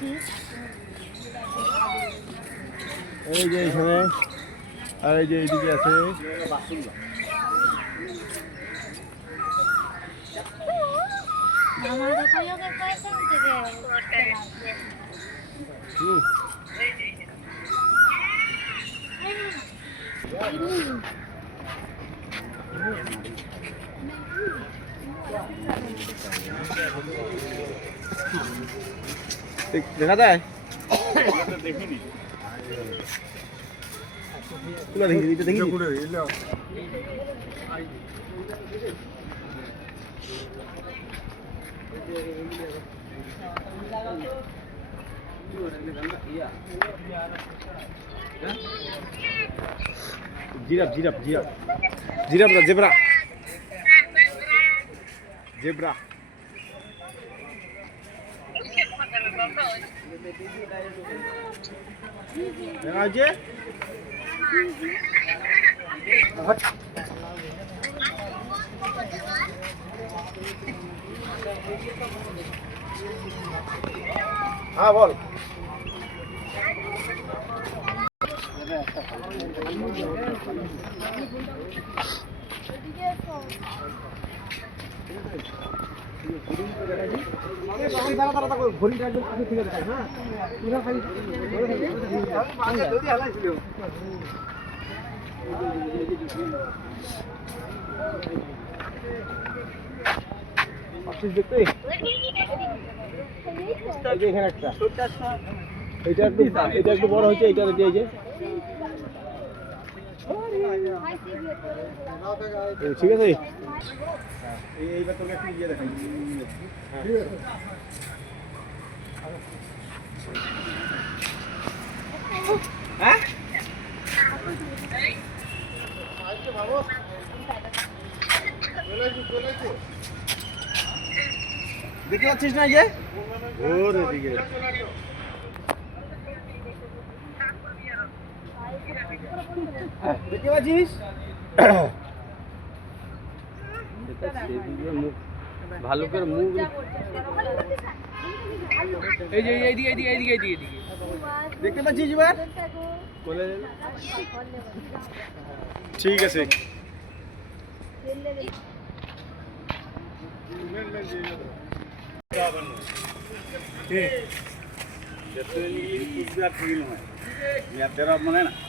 এই যে এখানে আর এই যে এইদিকে আছে। দেখা যায় দেখিনি দেখি জিরাফ জিরাফ জিরাফ জিরাফ না জেব্রা জেব্রা দেখা আছে হ্যাঁ বল দেখতে এখানে একটা এটা একটু বড় হয়েছে এটা এই যে ঠিক আছে এইবার তোকে একটু ইয়ে দেখাই হ্যাঁ দেখতে পাচ্ছিস না যে ওরে দিকে দেখতে পাচ্ছিস ভালুকের মুখ এই যে এইদিকে এইদিকে এইদিকে এইদিকে দেখতে পাচ্ছিস এবার ঠিক আছে তেরা মনে না